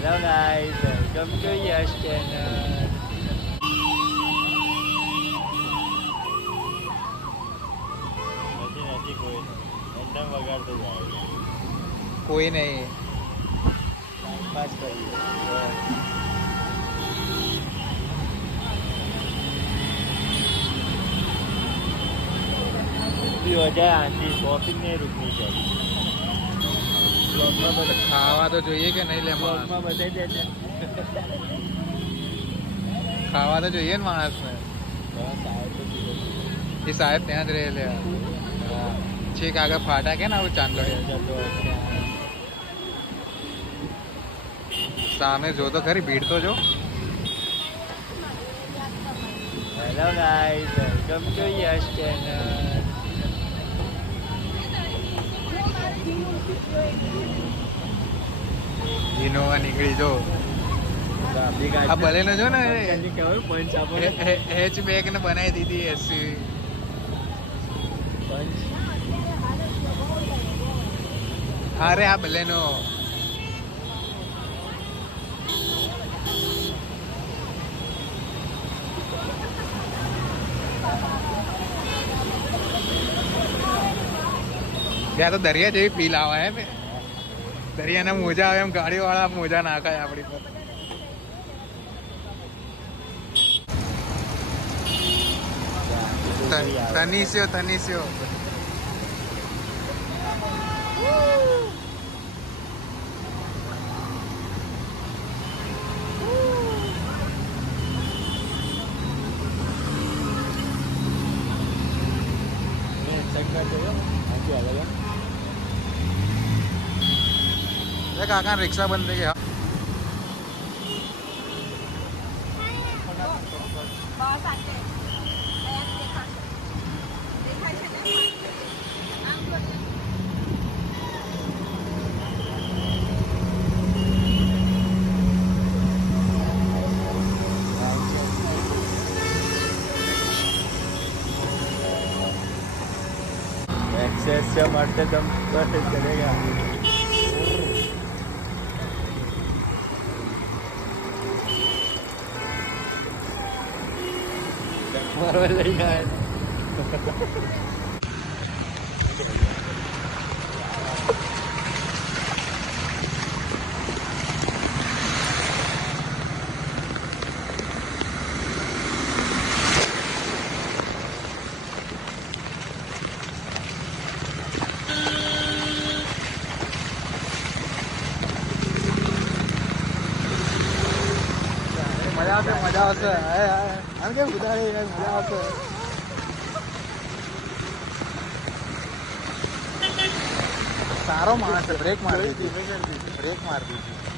Hello guys, welcome to Yash channel. નથી કોઈ એકદમ વગાડતો જાય કોઈ નહીં ટાઈમ પાસ કરીએ इतनी वजह आंटी शॉपिंग नहीं रुकनी चाहिए ખાવા તો જોઈએ કે નહીં લે માણસ ब्लॉग में बताई देते ખાવા તો જોઈએ ને માણસને એ સાહેબ ત્યાં જ રહે લે છેક આગળ ફાટા કે ને આવું ચાંદોડિયા સામે જો તો ખરી ભીડ તો જો hello guys welcome to Yash channel Innova નીકળી જો આ ભલેનો જો ને હેચ બેગ ને બનાવી દીધી એસી અરે આ ભલેનો ત્યાં તો દરિયા જેવી ફીલ આવે હે બે દરિયાના મોજા આવે એમ ગાડી વાળા મોજા નાખાય આપણી પર તનીસ્યો કાકા રિક્ષા બંધ થઈ ગયા एक्सेस से मरते दम बस चलेगा मारवा लઈને મજા આવશે આમ કેમ ઉદાહરણ મજા આવશે સારો માણસ બ્રેક મારી દીધી